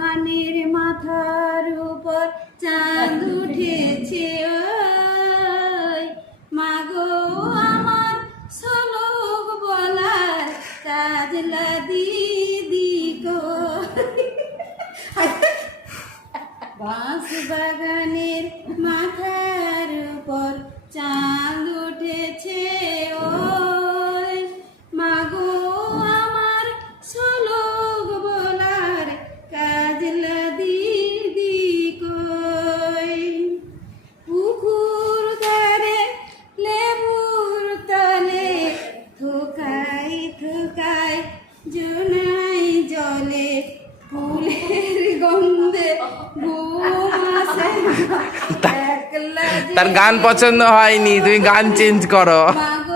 বাগানের মাথার উপর চাঁদ উঠেছে ওই মাগো আমার শ্লোক বলার কাজলা দিদি গো বাঁশ বাগানের মাথার উপর চাঁদ উঠেছে ওই মাগো আমার শ্লোক বলার কাজলা দিদি কই পুকুর ধারে লেবুর তলে থোকাই থোকাই জোনাই জলে ফুলের গন্ধে ঘুম আসে না। একলা তার গান পছন্দ হয়নি, তুমি গান চেঞ্জ করো। মাগো